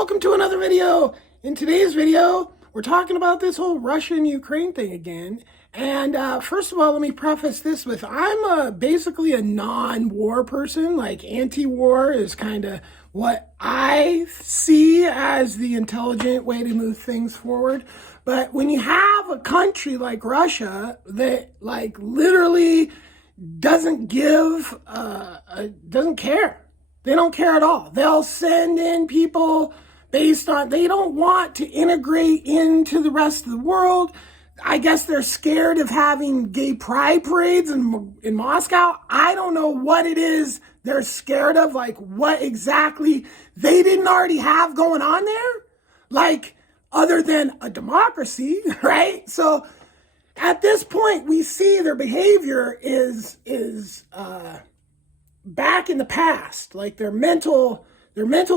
welcome to another video. In today's video, we're talking about this whole Russia and Ukraine thing again. And first of all, let me preface this with, I'm basically a non-war person. Like, anti-war is kind of what I see as the intelligent way to move things forward. But when you have a country like Russia that, like, literally doesn't give, doesn't care. They don't care at all. They'll send in people based on, they don't want to integrate into the rest of the world. I guess they're scared of having gay pride parades in Moscow. I don't know what it is they're scared of, like what exactly they didn't already have going on there, like other than a democracy, right? So at this point, we see their behavior is back in the past, like their mental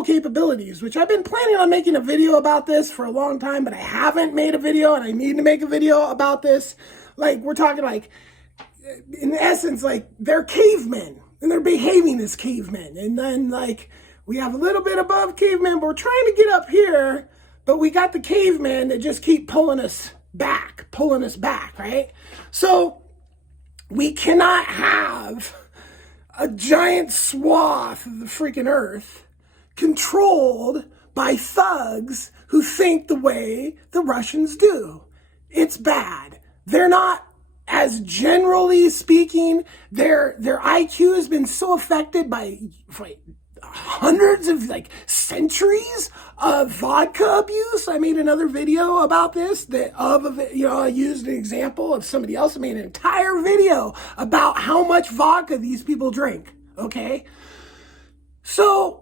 capabilities, which I've been planning on making a video about this for a long time, but I haven't made a video, and I need to make a video about this. Like, we're talking like, in essence, like they're cavemen and they're behaving as cavemen. And then like we have a little bit above cavemen, but we're trying to get up here, but we got the cavemen that just keep pulling us back, right? So we cannot have a giant swath of the freaking earth controlled by thugs who think the way the Russians do. It's bad. They're not, as generally speaking, their IQ has been so affected by hundreds of like centuries of vodka abuse. I made another video about this I used an example of somebody else. I made an entire video about how much vodka these people drink. Okay. So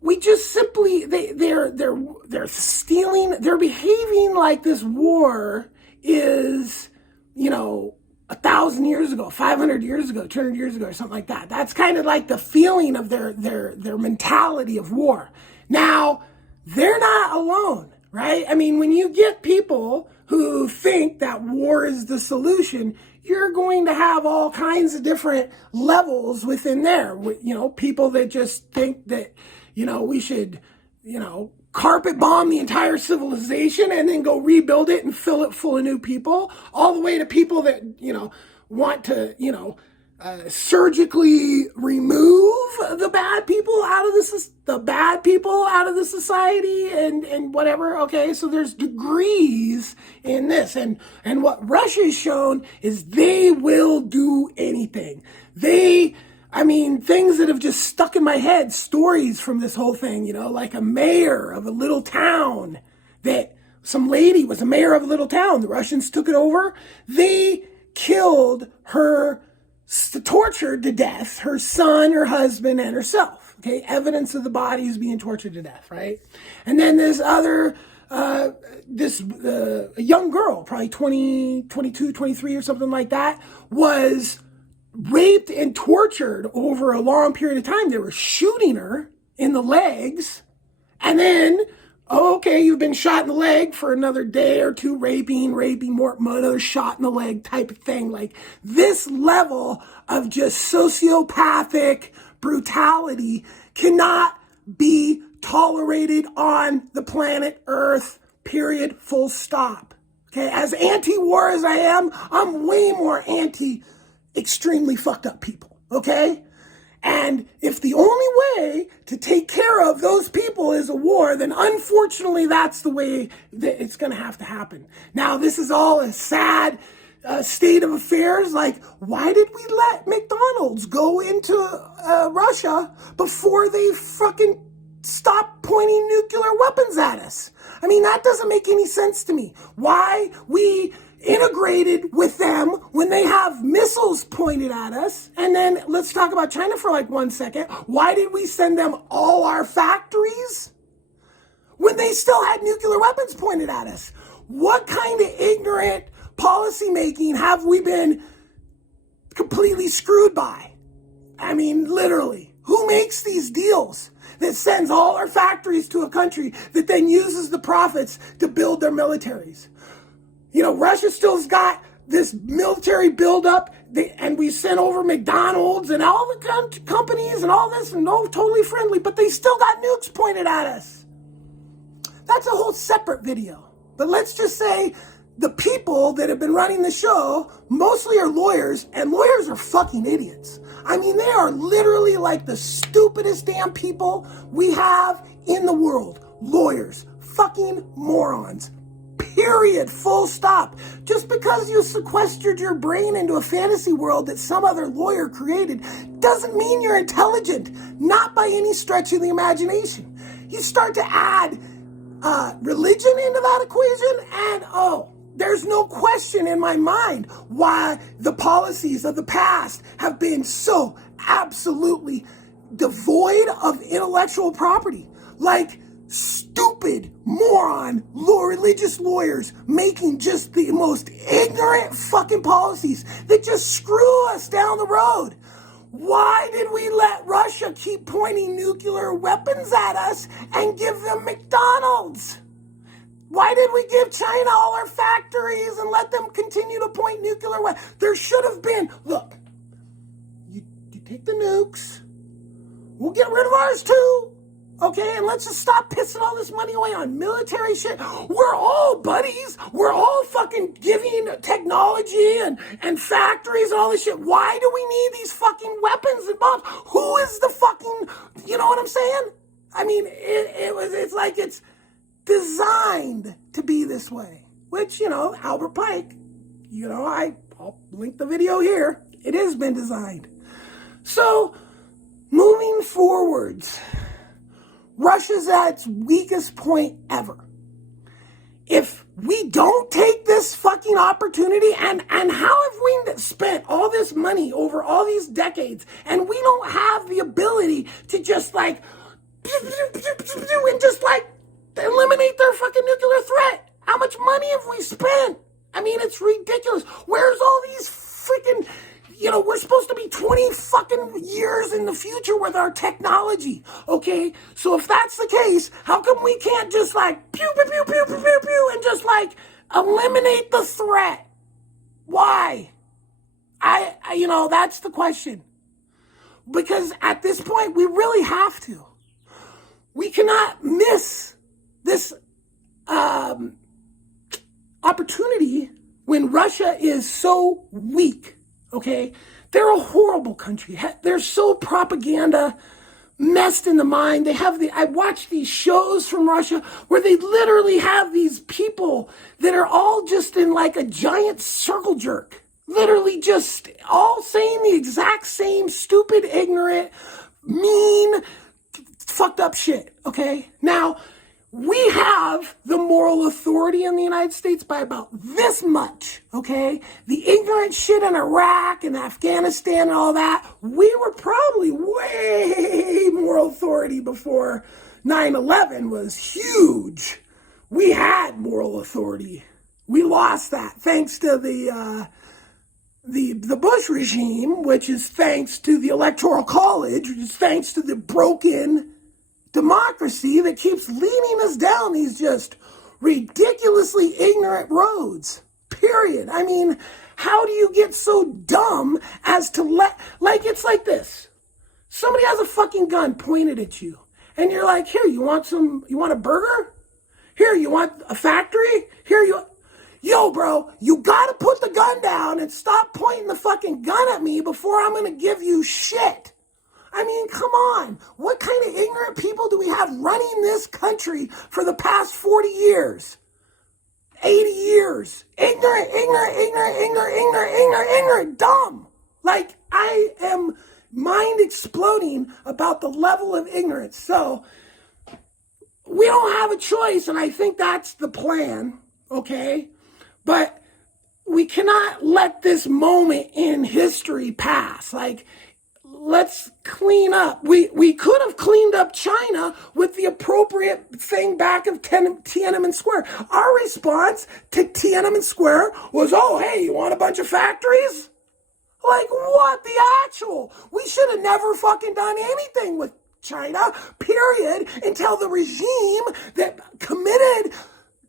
we just simply, they're stealing, they're behaving like this war is, 1,000 years ago, 500 years ago, 200 years ago, or something like that. That's kind of like the feeling of their mentality of war. Now, they're not alone, right? I mean, when you get people who think that war is the solution, you're going to have all kinds of different levels within there. People that just think that, we should, carpet bomb the entire civilization and then go rebuild it and fill it full of new people, all the way to people that, want to, surgically remove the bad people out of the society and whatever. Okay. So there's degrees in this. And what Russia's shown is they will do anything. Things that have just stuck in my head, stories from this whole thing, like a mayor of a little town, that some lady was a mayor of a little town. The Russians took it over. They killed her, tortured to death, her son, her husband, and herself. Okay. Evidence of the bodies being tortured to death. Right. And then this other, a young girl, probably 22, 23 or something like that, was raped and tortured over a long period of time. They were shooting her in the legs, and then, okay, you've been shot in the leg for another day or two, raping more, another shot in the leg type of thing. Like, this level of just sociopathic brutality cannot be tolerated on the planet Earth, period, full stop. Okay, as anti-war as I am, I'm way more extremely fucked up people, okay? And if the only way to take care of those people is a war, then unfortunately that's the way that it's going to have to happen. Now, this is all a sad state of affairs. Like, why did we let McDonald's go into Russia before they fucking stopped pointing nuclear weapons at us? I mean, that doesn't make any sense to me. Why we integrated with them when they have missiles pointed at us. And then let's talk about China for like 1 second. Why did we send them all our factories when they still had nuclear weapons pointed at us? What kind of ignorant policy making have we been completely screwed by? I mean, literally, who makes these deals that sends all our factories to a country that then uses the profits to build their militaries? Russia still's got this military buildup, and we sent over McDonald's and all the companies and all this, and totally friendly, but they still got nukes pointed at us. That's a whole separate video. But let's just say the people that have been running the show mostly are lawyers, and lawyers are fucking idiots. I mean, they are literally like the stupidest damn people we have in the world. Lawyers. Fucking morons. Period. Full stop. Just because you sequestered your brain into a fantasy world that some other lawyer created doesn't mean you're intelligent. Not by any stretch of the imagination. You start to add religion into that equation, and there's no question in my mind why the policies of the past have been so absolutely devoid of intellectual property. Like stupid, moron, religious lawyers making just the most ignorant fucking policies that just screw us down the road. Why did we let Russia keep pointing nuclear weapons at us and give them McDonald's? Why did we give China all our factories and let them continue to point nuclear weapons? There should have been, look, you take the nukes, we'll get rid of ours too. Okay, and let's just stop pissing all this money away on military shit. We're all buddies. We're all fucking giving technology and factories and all this shit. Why do we need these fucking weapons and bombs? Who is the fucking, you know what I'm saying? I mean, it's like it's designed to be this way. Which, Albert Pike, I'll link the video here. It has been designed. So, moving forwards, Russia's at its weakest point ever. If we don't take this fucking opportunity, and how have we spent all this money over all these decades, and we don't have the ability to just and just eliminate their fucking nuclear threat? How much money have we spent? I mean, it's ridiculous. Where's all these freaking... we're supposed to be 20 fucking years in the future with our technology, okay? So if that's the case, how come we can't just pew, pew, pew, pew, pew, pew, pew, and just eliminate the threat? Why? That's the question. Because at this point, we really have to. We cannot miss this opportunity when Russia is so weak. Okay, they're a horrible country. They're so propaganda messed in the mind. I watch these shows from Russia where they literally have these people that are all just in a giant circle jerk. Literally just all saying the exact same stupid, ignorant, mean, fucked up shit. Okay, now we have the moral authority in the United States by about this much, okay? The ignorant shit in Iraq and Afghanistan and all that, we were probably way more authority before 9/11 was huge. We had moral authority. We lost that thanks to the Bush regime, which is thanks to the Electoral College, which is thanks to the broken democracy that keeps leading us down these just ridiculously ignorant roads. Period. I mean, how do you get so dumb as to it's like this. Somebody has a fucking gun pointed at you, and you're like, here, you want a burger? Here, you want a factory? Yo, bro, you gotta put the gun down and stop pointing the fucking gun at me before I'm gonna give you shit. I mean, come on. What kind of ignorant people do we have running this country for the past 40 years? 80 years. Ignorant, dumb. I am mind exploding about the level of ignorance. So, we don't have a choice, and I think that's the plan, okay? But we cannot let this moment in history pass. Let's clean up. We could have cleaned up China with the appropriate thing back of Tiananmen Square. Our response to Tiananmen Square was, oh, hey, you want a bunch of factories? What the actual? We should have never fucking done anything with China, period, until the regime that committed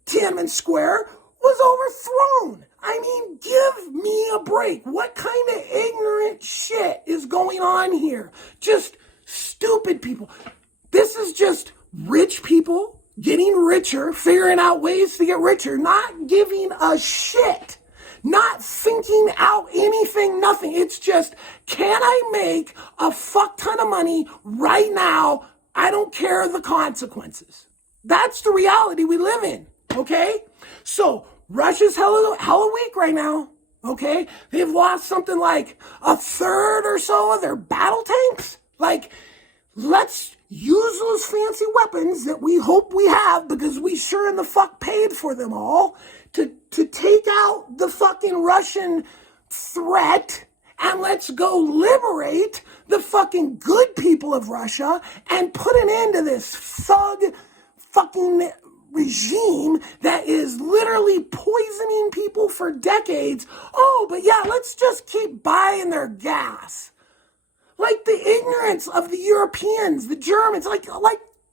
Tiananmen Square was overthrown. I mean, give me a break. What kind of ignorant shit is going on here? Just stupid people. This is just rich people getting richer, figuring out ways to get richer, not giving a shit, not thinking out anything, nothing. It's just, can I make a fuck ton of money right now? I don't care the consequences. That's the reality we live in, okay? So Russia's hella weak right now, okay? They've lost something like a third or so of their battle tanks. Like, let's use those fancy weapons that we hope we have, because we sure in the fuck paid for them all, to take out the fucking Russian threat, and let's go liberate the fucking good people of Russia and put an end to this thug fucking regime that is literally poisoning people for decades. Oh, but yeah, let's just keep buying their gas. Like the ignorance of the Europeans, the Germans, like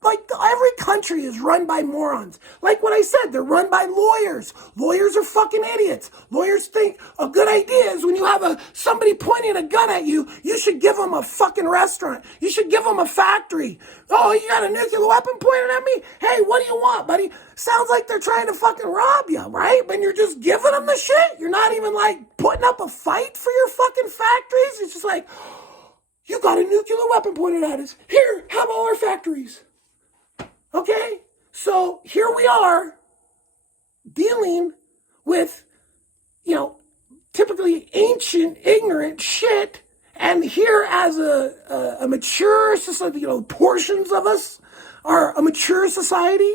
every country is run by morons. Like what I said, they're run by lawyers. Lawyers are fucking idiots. Lawyers think a good idea is when you have somebody pointing a gun at you, you should give them a fucking restaurant. You should give them a factory. Oh, you got a nuclear weapon pointed at me? Hey, what do you want, buddy? Sounds like they're trying to fucking rob you, right? But you're just giving them the shit. You're not even like putting up a fight for your fucking factories. It's just like, you got a nuclear weapon pointed at us. Here, have all our factories. Okay? So here we are dealing with, typically ancient, ignorant shit. And here as a mature society, portions of us are a mature society.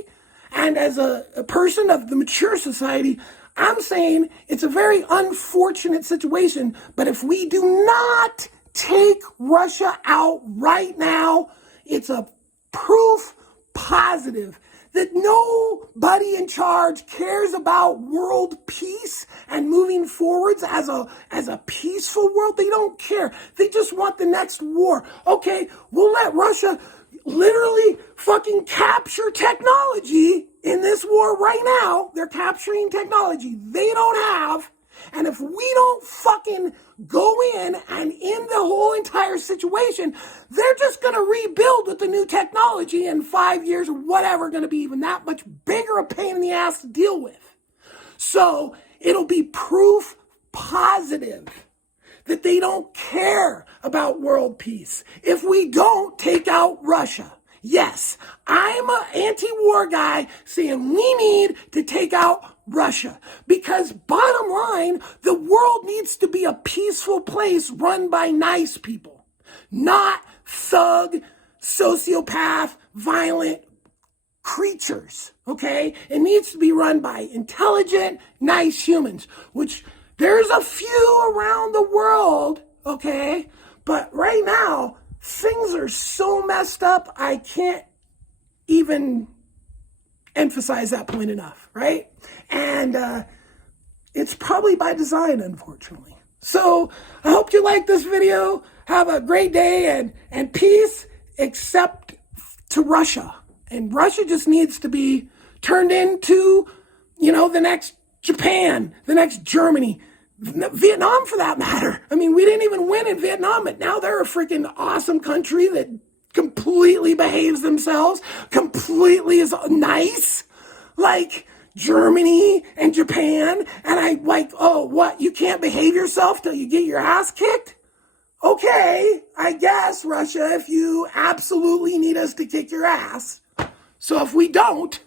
And as a person of the mature society, I'm saying it's a very unfortunate situation. But if we do not take Russia out right now, it's a proof positive that nobody in charge cares about world peace and moving forwards as a peaceful world. They don't care. They just want the next war. Okay, we'll let Russia literally fucking capture technology in this war right now. They're capturing technology they don't have. And if we don't fucking go in and end the whole entire situation, they're just going to rebuild with the new technology in 5 years or whatever, going to be even that much bigger a pain in the ass to deal with. So it'll be proof positive that they don't care about world peace if we don't take out Russia. Yes, I'm an anti-war guy saying we need to take out Russia, because bottom line, the world needs to be a peaceful place run by nice people, not thug, sociopath, violent creatures, okay? It needs to be run by intelligent, nice humans, which there's a few around the world, okay? But right now, things are so messed up, I can't even emphasize that point enough, right? And it's probably by design, unfortunately. So I hope you like this video. Have a great day and peace, except to Russia. And Russia just needs to be turned into, the next Japan, the next Germany, Vietnam for that matter. I mean, we didn't even win in Vietnam, but now they're a freaking awesome country that completely behaves themselves, completely is nice, like Germany and Japan. And I like, oh, what? You can't behave yourself till you get your ass kicked? Okay, I guess, Russia, if you absolutely need us to kick your ass. So if we don't,